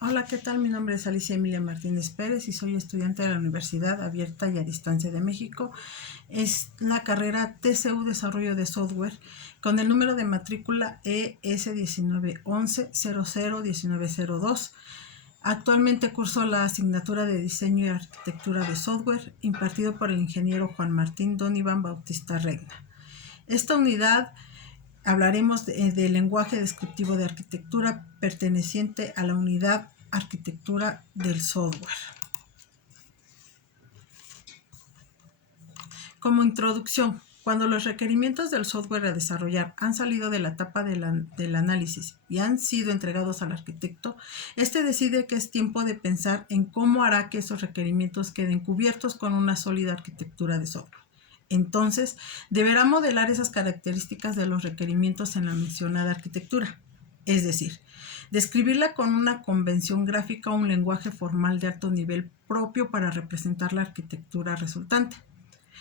Hola, ¿qué tal? Mi nombre es Alicia Emilia Martínez Pérez y soy estudiante de la Universidad Abierta y a Distancia de México. Es la carrera TCU Desarrollo de Software con el número de matrícula ES1911-001902. Actualmente curso la asignatura de Diseño y Arquitectura de Software impartido por el ingeniero Juan Martín Doniván Bautista Regna. Esta unidad hablaremos del lenguaje descriptivo de arquitectura perteneciente a la unidad Arquitectura del Software. Como introducción, cuando los requerimientos del software a desarrollar han salido de la etapa del análisis y han sido entregados al arquitecto, este decide que es tiempo de pensar en cómo hará que esos requerimientos queden cubiertos con una sólida arquitectura de software. Entonces, deberá modelar esas características de los requerimientos en la mencionada arquitectura, es decir, describirla con una convención gráfica o un lenguaje formal de alto nivel propio para representar la arquitectura resultante.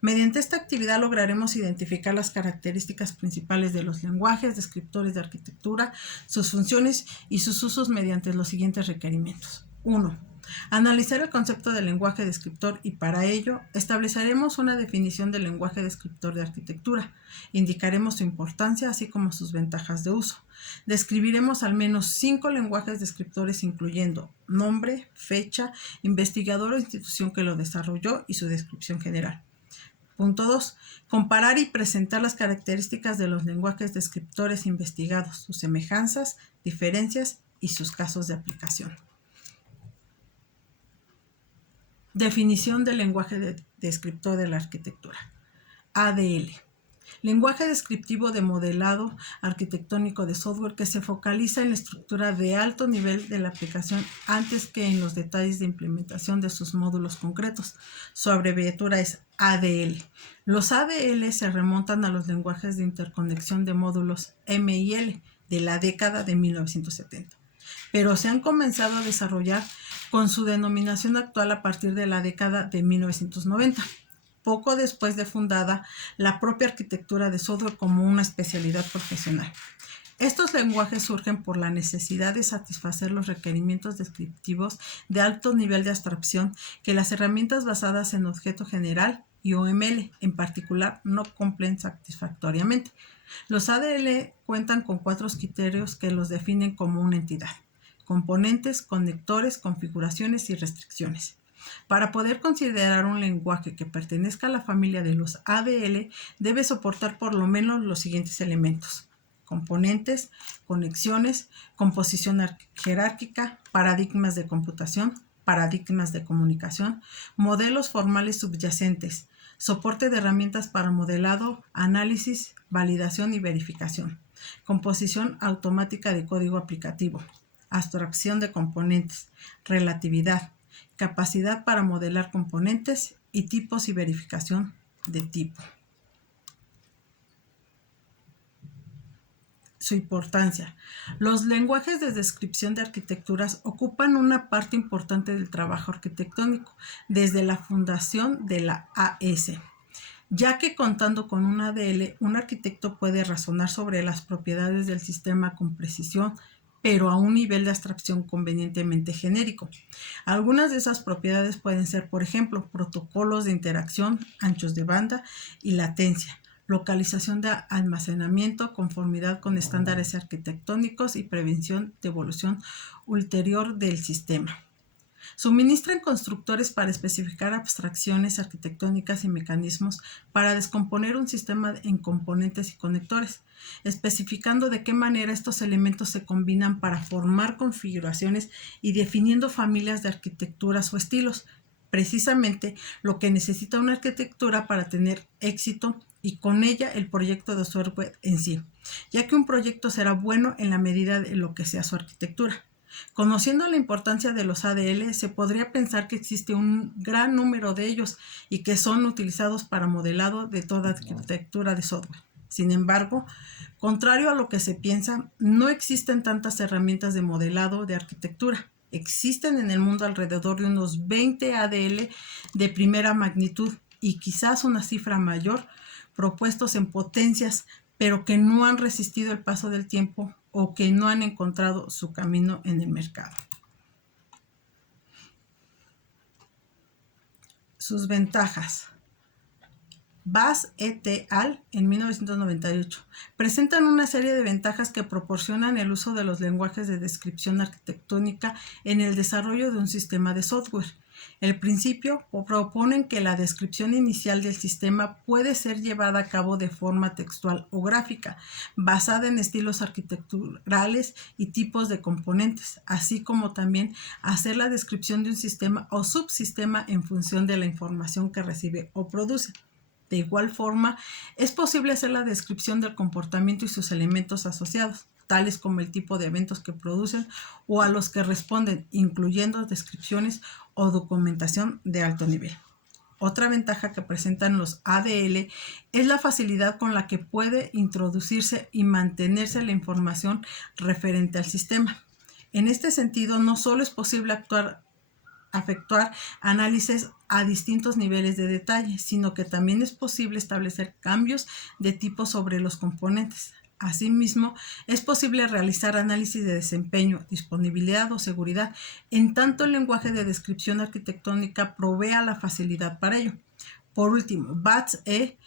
Mediante esta actividad lograremos identificar las características principales de los lenguajes descriptores de arquitectura, sus funciones y sus usos mediante los siguientes requerimientos. 1. Analizar el concepto del lenguaje descriptor y para ello estableceremos una definición del lenguaje descriptor de arquitectura. Indicaremos su importancia así como sus ventajas de uso. Describiremos al menos 5 lenguajes descriptores incluyendo nombre, fecha, investigador o institución que lo desarrolló y su descripción general. Punto 2. Comparar y presentar las características de los lenguajes descriptores investigados, sus semejanzas, diferencias y sus casos de aplicación. Definición del lenguaje descriptor de la arquitectura. ADL. Lenguaje descriptivo de modelado arquitectónico de software que se focaliza en la estructura de alto nivel de la aplicación antes que en los detalles de implementación de sus módulos concretos. Su abreviatura es ADL. Los ADL se remontan a los lenguajes de interconexión de módulos MIL de la década de 1970, pero se han comenzado a desarrollar con su denominación actual a partir de la década de 1990. Poco después de fundada la propia arquitectura de software como una especialidad profesional. Estos lenguajes surgen por la necesidad de satisfacer los requerimientos descriptivos de alto nivel de abstracción que las herramientas basadas en objeto general y OML en particular no cumplen satisfactoriamente. Los ADL cuentan con 4 criterios que los definen como una entidad: componentes, conectores, configuraciones y restricciones. Para poder considerar un lenguaje que pertenezca a la familia de los ADL, debe soportar por lo menos los siguientes elementos: componentes, conexiones, composición jerárquica, paradigmas de computación, paradigmas de comunicación, modelos formales subyacentes, soporte de herramientas para modelado, análisis, validación y verificación, composición automática de código aplicativo, abstracción de componentes, relatividad, capacidad para modelar componentes y tipos y verificación de tipo. Su importancia. Los lenguajes de descripción de arquitecturas ocupan una parte importante del trabajo arquitectónico desde la fundación de la AS, ya que contando con un ADL, un arquitecto puede razonar sobre las propiedades del sistema con precisión, pero a un nivel de abstracción convenientemente genérico. Algunas de esas propiedades pueden ser, por ejemplo, protocolos de interacción, anchos de banda y latencia, localización de almacenamiento, conformidad con estándares arquitectónicos y prevención de evolución ulterior del sistema. Suministran constructores para especificar abstracciones arquitectónicas y mecanismos para descomponer un sistema en componentes y conectores, especificando de qué manera estos elementos se combinan para formar configuraciones y definiendo familias de arquitecturas o estilos, precisamente lo que necesita una arquitectura para tener éxito y con ella el proyecto de software en sí, ya que un proyecto será bueno en la medida de lo que sea su arquitectura. Conociendo la importancia de los ADL, se podría pensar que existe un gran número de ellos y que son utilizados para modelado de toda arquitectura de software. Sin embargo, contrario a lo que se piensa, no existen tantas herramientas de modelado de arquitectura. Existen en el mundo alrededor de unos 20 ADL de primera magnitud y quizás una cifra mayor, propuestos en potencias, pero que no han resistido el paso del tiempo o que no han encontrado su camino en el mercado. Sus ventajas. Bass et al. En 1998 presentan una serie de ventajas que proporcionan el uso de los lenguajes de descripción arquitectónica en el desarrollo de un sistema de software. El principio proponen que la descripción inicial del sistema puede ser llevada a cabo de forma textual o gráfica, basada en estilos arquitecturales y tipos de componentes, así como también hacer la descripción de un sistema o subsistema en función de la información que recibe o produce. De igual forma, es posible hacer la descripción del comportamiento y sus elementos asociados, tales como el tipo de eventos que producen o a los que responden, incluyendo descripciones o documentación de alto nivel. Otra ventaja que presentan los ADL es la facilidad con la que puede introducirse y mantenerse la información referente al sistema. En este sentido, no solo es posible efectuar análisis a distintos niveles de detalle, sino que también es posible establecer cambios de tipo sobre los componentes. Asimismo, es posible realizar análisis de desempeño, disponibilidad o seguridad, en tanto el lenguaje de descripción arquitectónica provea la facilidad para ello. Por último, Bass et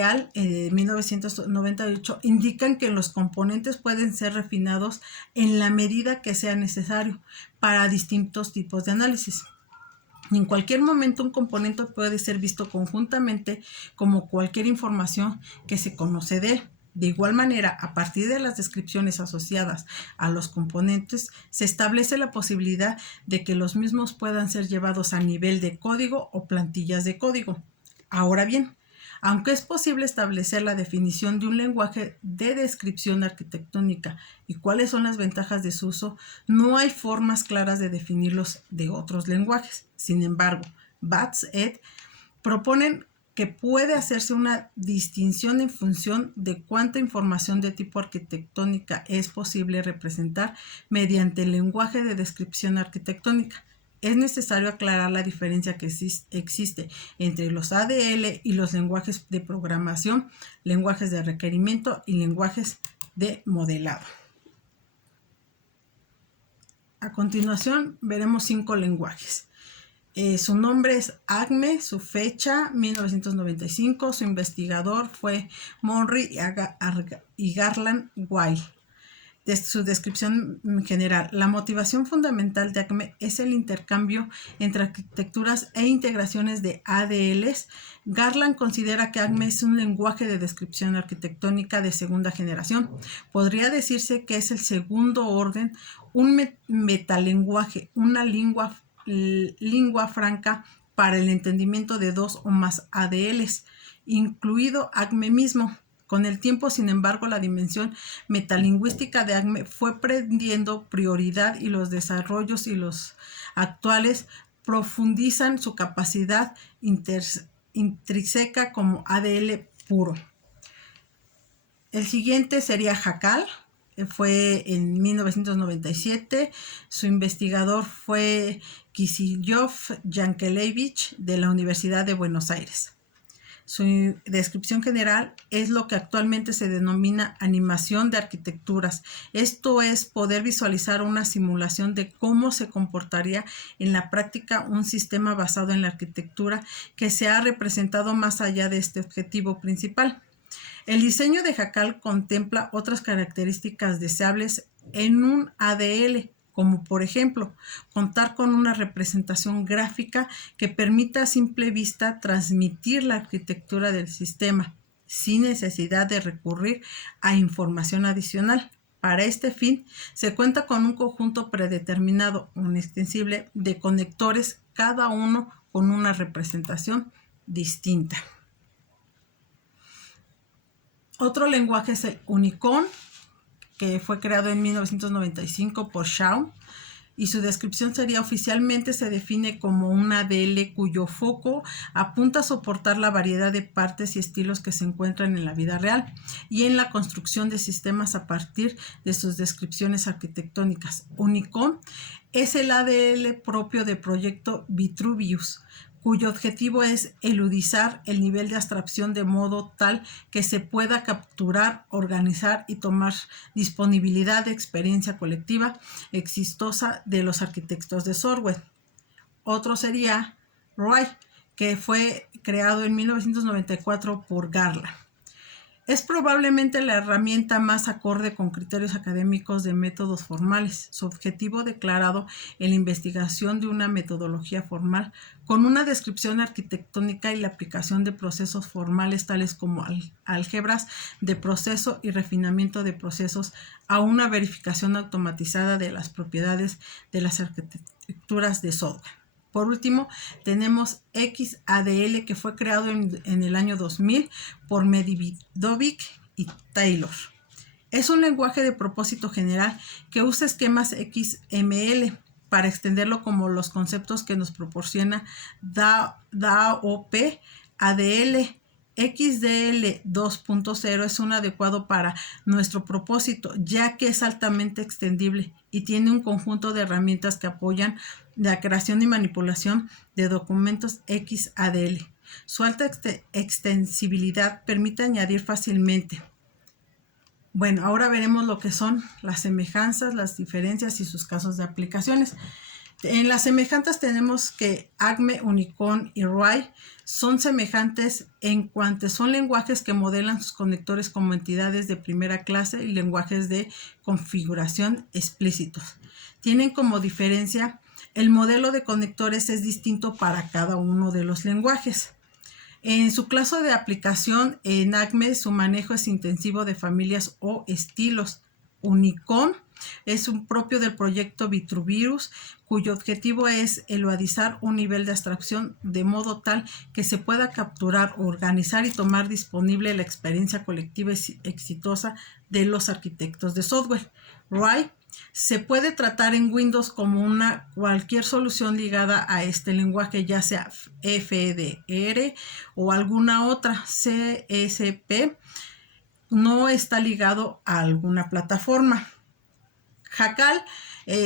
al. En 1998 indican que los componentes pueden ser refinados en la medida que sea necesario para distintos tipos de análisis. En cualquier momento un componente puede ser visto conjuntamente como cualquier información que se conoce de él. De igual manera, a partir de las descripciones asociadas a los componentes, se establece la posibilidad de que los mismos puedan ser llevados a nivel de código o plantillas de código. Ahora bien, aunque es posible establecer la definición de un lenguaje de descripción arquitectónica y cuáles son las ventajas de su uso, no hay formas claras de definirlos de otros lenguajes. Sin embargo, Bass et proponen que puede hacerse una distinción en función de cuánta información de tipo arquitectónica es posible representar mediante el lenguaje de descripción arquitectónica. Es necesario aclarar la diferencia que existe entre los ADL y los lenguajes de programación, lenguajes de requerimiento y lenguajes de modelado. A continuación veremos 5 lenguajes. Su nombre es ACME, su fecha 1995, su investigador fue Monry y Garland Weil. De su descripción general, la motivación fundamental de ACME es el intercambio entre arquitecturas e integraciones de ADLs. Garland considera que ACME es un lenguaje de descripción arquitectónica de segunda generación. Podría decirse que es el segundo orden, un metalenguaje, una lengua franca para el entendimiento de 2 o más ADLs, incluido ACME mismo. Con el tiempo, sin embargo, la dimensión metalingüística de ACME fue perdiendo prioridad y los desarrollos y los actuales profundizan su capacidad intrínseca como ADL puro. El siguiente sería Jackal. Fue en 1997. Su investigador fue Kisillof Yankelevich de la Universidad de Buenos Aires. Su descripción general es lo que actualmente se denomina animación de arquitecturas. Esto es poder visualizar una simulación de cómo se comportaría en la práctica un sistema basado en la arquitectura que se ha representado más allá de este objetivo principal. El diseño de Jackal contempla otras características deseables en un ADL, como por ejemplo, contar con una representación gráfica que permita a simple vista transmitir la arquitectura del sistema, sin necesidad de recurrir a información adicional. Para este fin, se cuenta con un conjunto predeterminado, inextensible, de conectores, cada uno con una representación distinta. Otro lenguaje es el Unicon, que fue creado en 1995 por Shaw, y su descripción sería: oficialmente se define como un ADL cuyo foco apunta a soportar la variedad de partes y estilos que se encuentran en la vida real y en la construcción de sistemas a partir de sus descripciones arquitectónicas. Unicon es el ADL propio del proyecto Vitruvius, cuyo objetivo es eludizar el nivel de abstracción de modo tal que se pueda capturar, organizar y tomar disponibilidad de experiencia colectiva exitosa de los arquitectos de software. Otro sería ROI, que fue creado en 1994 por Garland. Es probablemente la herramienta más acorde con criterios académicos de métodos formales. Su objetivo declarado en la investigación de una metodología formal con una descripción arquitectónica y la aplicación de procesos formales tales como álgebras de proceso y refinamiento de procesos a una verificación automatizada de las propiedades de las arquitecturas de software. Por último, tenemos XADL, que fue creado en el año 2000 por Medvedovic y Taylor. Es un lenguaje de propósito general que usa esquemas XML para extenderlo como los conceptos que nos proporciona DAOP. ADL XDL 2.0 es un adecuado para nuestro propósito, ya que es altamente extendible y tiene un conjunto de herramientas que apoyan la creación y manipulación de documentos XADL. Su alta extensibilidad permite añadir fácilmente. Bueno, ahora veremos lo que son las semejanzas, las diferencias y sus casos de aplicaciones. En las semejanzas tenemos que Acme, Unicon y Write son semejantes en cuanto son lenguajes que modelan sus conectores como entidades de primera clase y lenguajes de configuración explícitos. Tienen como diferencia el modelo de conectores es distinto para cada uno de los lenguajes. En su clase de aplicación, en Acme su manejo es intensivo de familias o estilos. Unicon es un propio del proyecto Vitruvirus, cuyo objetivo es elucidar un nivel de abstracción de modo tal que se pueda capturar, organizar y tomar disponible la experiencia colectiva exitosa de los arquitectos de software. Write se puede tratar en Windows como cualquier solución ligada a este lenguaje, ya sea FDR o alguna otra. CSP no está ligado a alguna plataforma. Haskell,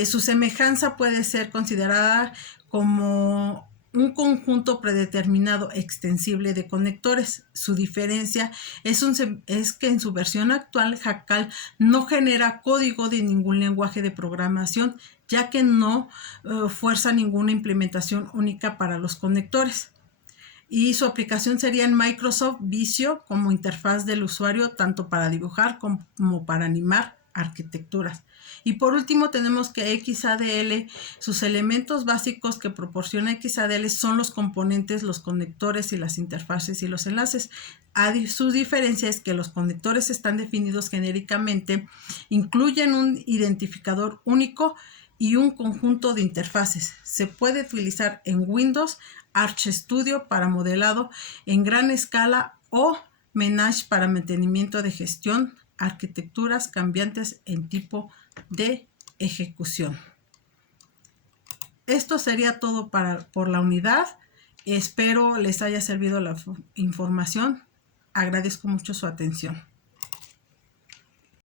su semejanza puede ser considerada como un conjunto predeterminado extensible de conectores. Su diferencia es que en su versión actual Haskell no genera código de ningún lenguaje de programación, ya que no fuerza ninguna implementación única para los conectores. Y su aplicación sería en Microsoft Visio como interfaz del usuario, tanto para dibujar como para animar arquitecturas. Y por último tenemos que XADL, sus elementos básicos que proporciona XADL son los componentes, los conectores y las interfaces y los enlaces. Su diferencia es que los conectores están definidos genéricamente, incluyen un identificador único y un conjunto de interfaces. Se puede utilizar en Windows, Arch Studio para modelado en gran escala o Menage para mantenimiento de gestión, arquitecturas cambiantes en tipo de ejecución. Esto sería todo por la unidad. Espero les haya servido la información. Agradezco mucho su atención.